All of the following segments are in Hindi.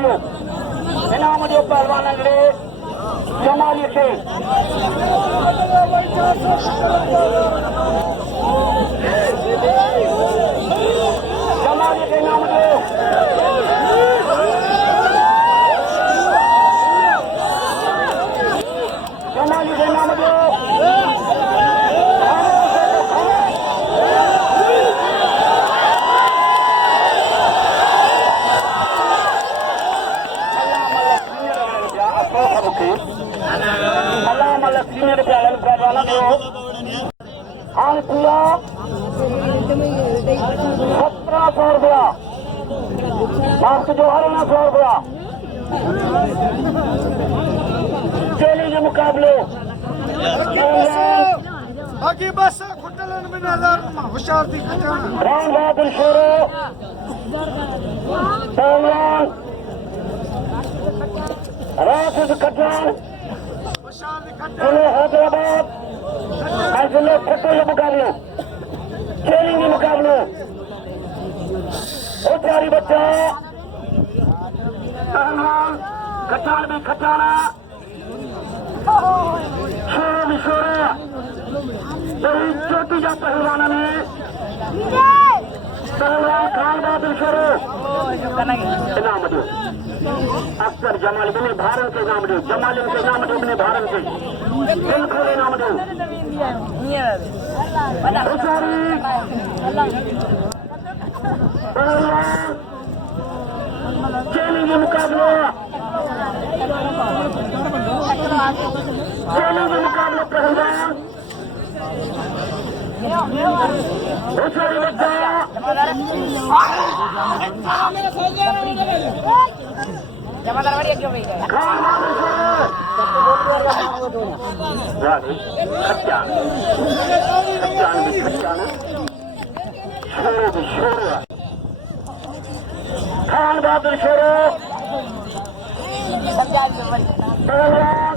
दियो इनाम दियो पहलवानांकडे जमाली शेख जमाली के नाम दियो जमाली के नाम दियो ₹1700 मार्च जो ₹1,800 चैलेंज मुकाबले बाकी बस खुटलन में नजर होशियार दी खटाना राम बहादुर शेरो पहलवान राशिद खटान होशियार दी खटाना जिले हैदराबाद जिले खट्टे के मुकाबले चैलेंज मुकाबले चारी बच्चा पहलवान खटान भी खटाना शेर भी शेर छोटी जा पहलवान ने पहलवान खान बहादुर शेरो इनाम दो अक्सर जमाल बिन भारत के नाम दो जमाल के नाम दो बिन भारत के बिल्कुल इनाम दो पहलवान चैलेंज मुकाबला पहलवान बच्चा खान बहादुर शेरो पहलवान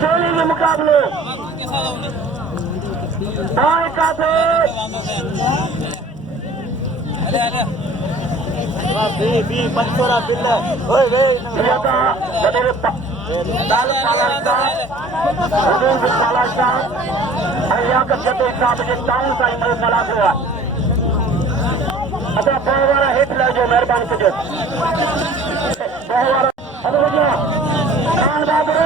चैलेंज के मुकाबले बाएं काफे पंचोरा बिल्ला हेठ लाजो मेहरबानी कजो खान बहादुर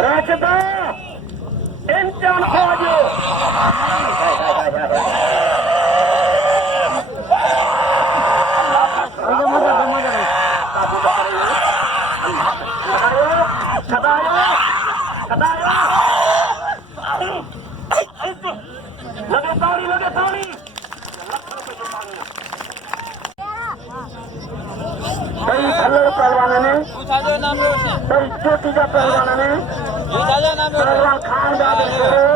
राशिदा इंसान खाजो लगे ताड़ी कई भल्लड़ पहलवान ने कई चोटी का पहलवान ने पहलवान खान बहादुर शेरो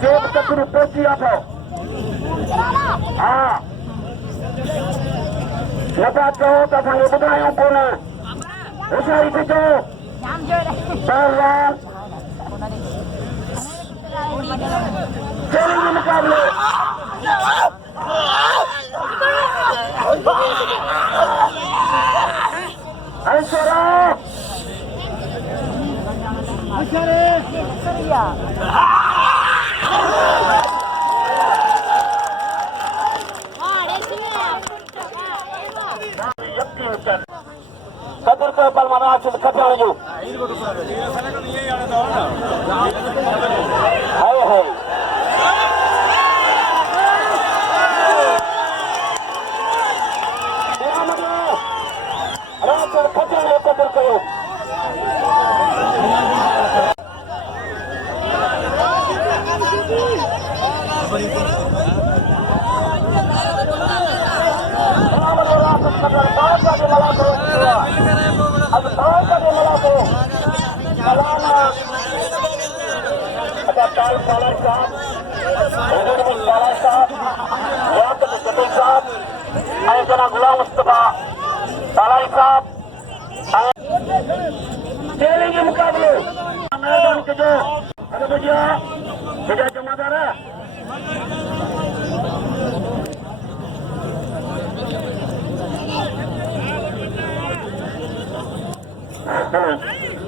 जेब तक पहुंची आप हाँ नता कहो तो असांखे ॿुधायूं कोन होशियारी कजो पहलवान चैलेंज मुकाबले ऐश्वर्या कदर को पलवान राशिद खटान जो हाय हाय राशिद खटान कदर कयो गुलाम मुस्तफा तालाई साहब जो अरे भैया भैया जमादार है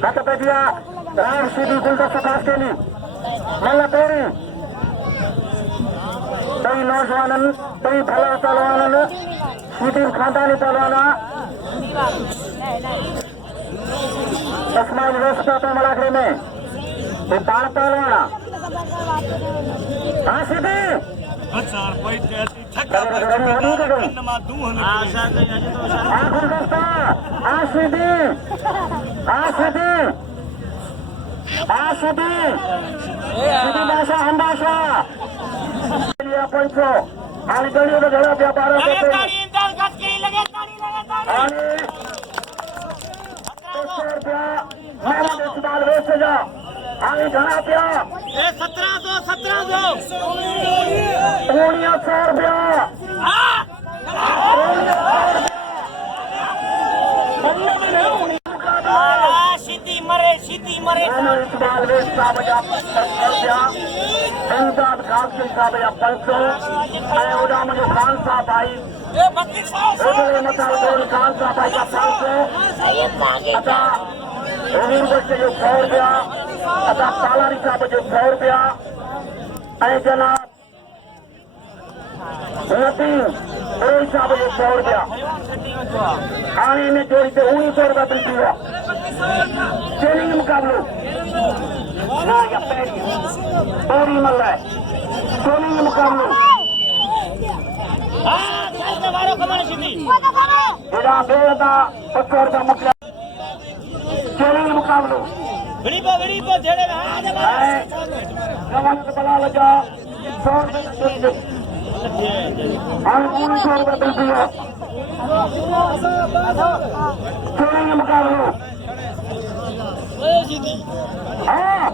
kata dia Ram Sidi Gulda Sakasteni Malla Peri कई नौजवान कई भला पहलवान सीधी खानदानी पहलवाना तस्माई व्यवस्था पे मलाखरे में ये बाण पहलवाना हाँ सीधी भाषा हम भाषा पंचो आणि गणित घडा व्यापार आणि घणा प्या 1700 सीधी मरे इकबाल वेश साहब या 70 इमदाद कासिम साहब या 500 आणि उदामनी खान साहब आई ओबले मताल खान साहब आई का 500 आता उमीर बच्चे जो 100 रुपया आता पालारी साहब जो 100 रुपया आणि जनाब नतीन रोहित साहब जो 100 रुपया आणि इन्हें जोड़ी से 1900 रुपया मिलती हुआ ट्रेनिंग मुकाबलो ना या पैरी मल रहा है ट्रेनिंग मुकाबलो जेड़ा बेदा 500 रुपया मुकला ट्रेनिंग मुकाबलो जवान को बना लगा 100 रुपया और 1900 रुपया मिलती है ट्रेनिंग मुकाबलो हाँ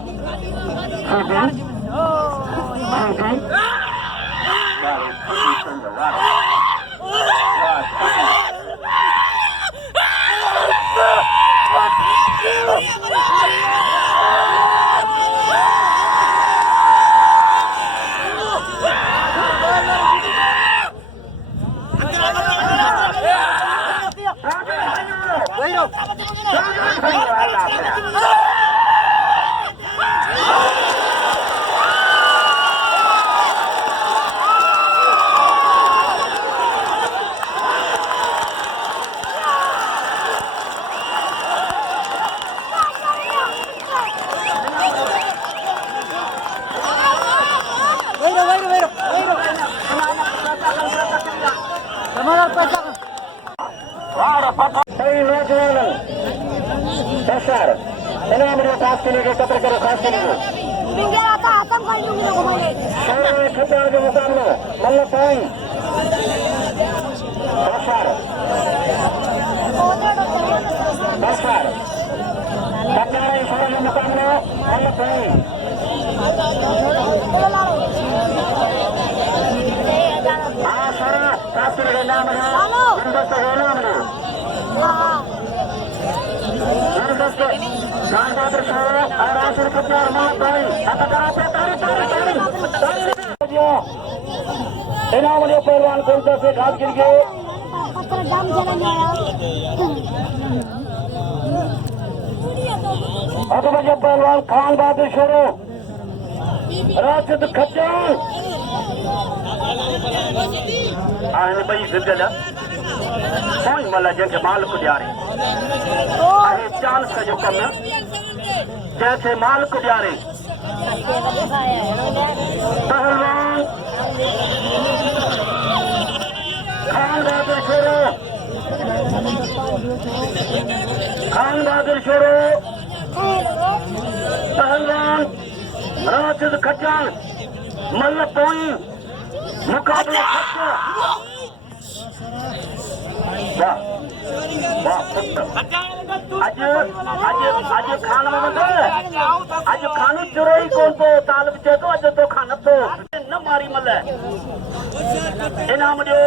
खास के लिए एकत्र करो खास के लिए जो मुकाबला मल्ल पाई जो मुकाबला मल्ल पाई हाँ सारा खास के लिए नाम है नाम है पहलवान कोलता से खास गिर गए पहलवान खान बहादुर छोड़ो राशिद खच्चर भाई जिंदा कौन मला जैसे माल को ॾियारे चांस जो कम जैसे माल को ॾियारे पहलवान खान बहादुर छोड़ो पहलवान राशिद खच्चर मल्ल पोई मुकाबला आज खानो चुरोई कोन तो तालब चेतो अज तो खान तो न मारी मल मुकाबला इनाम जो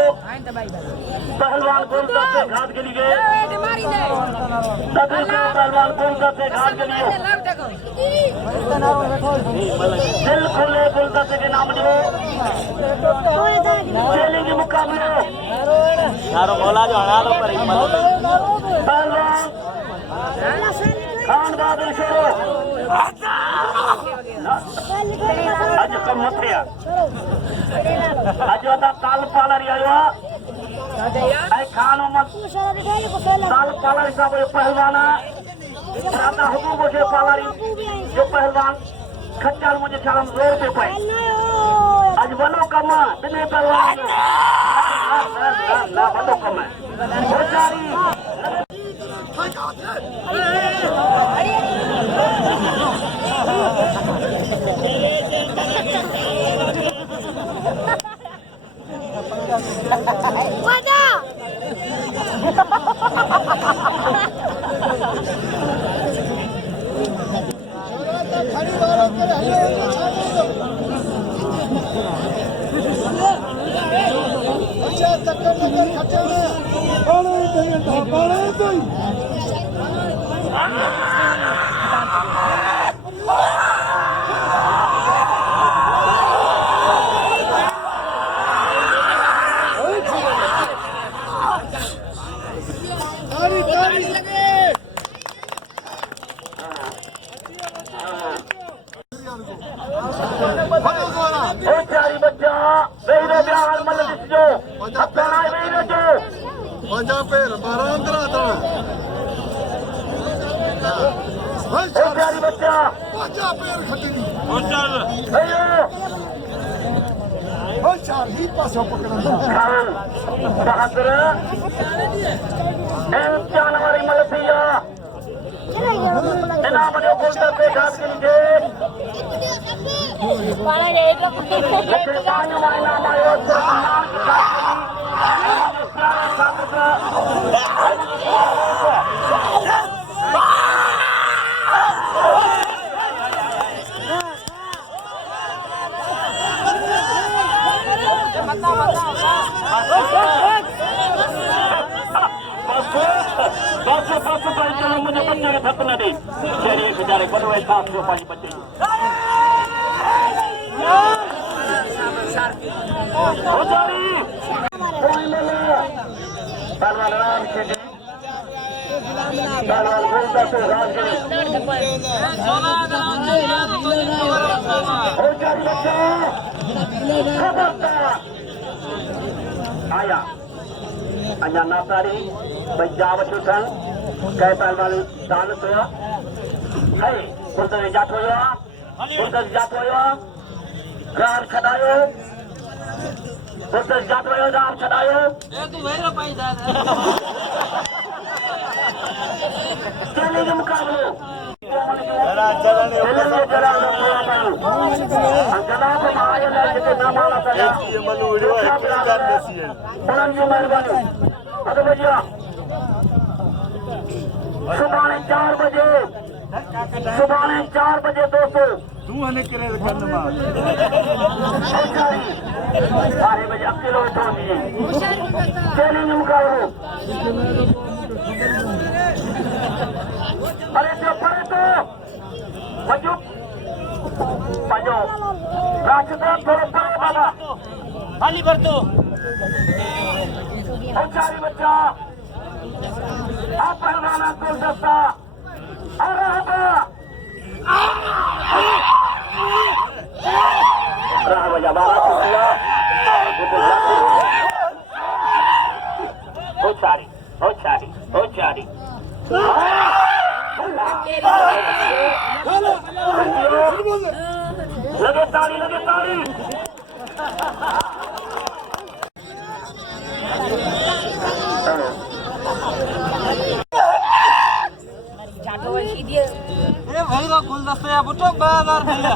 पहलवान गुलदस्ते से घाट के लिए पहलवान गुलदस्ते से घाट के लिए दिल खोले गुलदस्ते के नाम जो चैलेंज मुकाबले पहलवान खान बहादुर शेरो आज कम होते आज आता ताल पालरी आयो खान मोहम्मद ताल पालरी साहब पहलवाना राधा हुकूम से पालरी जो पहलवान खच्चर मुझे ख्याल हम 2 रुपये पाए आज बनो कमा बिने पहलवान ना बनो कमा जानवर मलसिया इनाम जो गुलदस्ते घाट के लिए लेकिन पानी मायना मायो मुझे बच्चे के थक न दे चलिए बेचारे बनवाए साफ जो 5 बच्चे पहलवान राम शेठी पहलवान गुलदस्ते से घाट के आया अञा नातारी पंजाब छुटन कई पहलवान दान हुआ है गुलदस्ते जात हुआ राम छॾायो गुलदस्ते जात हुआ राम छॾायो चैलेंज मुकाबलो जनाब माया जेके नामाला कया उन्हनि जी महिरबानी अधु भैया सुभाणे 4 बजे दोस्तों तू हने करे रखन मां 12 बजे अकेलो उठो दिए चैलेंज मुकाबलो अरे जो पड़े तो वजू पाजो राजदा थोड़ा पड़े बाबा खाली कर दो औचारी बच्चा आप पहलवाना गुलदस्ता अरे रहा बजा 12 औचारी लगे ताली ए भाई का गुलदस्ते या बुटो बाजार भैया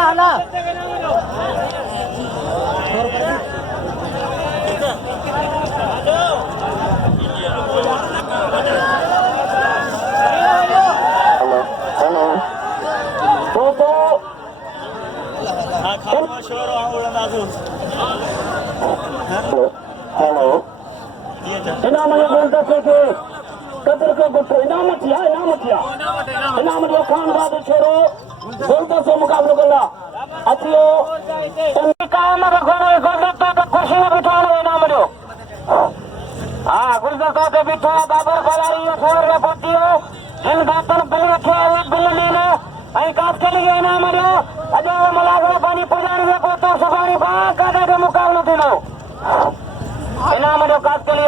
हला हेलो इनाम बोलते थे कि कदर को गुस्से इनाम जो खान बात छोड़ो बोलते से मुकाबले करना अतियो काम रखो गुलदस्ता तो कुर्सी में बिठाना इनाम जो हाँ गुलदस्ता पे बिठा बाबर खिलाड़ी छोड़ के पहुंचियो इन बातों बिल रखे बिल लेना आई काट के लिए इनाम जो अजय मलागड़ा पानी पुजारी में पोतो सुखानी बाका का मुकाबला दिलो इनाम जो काट के लिए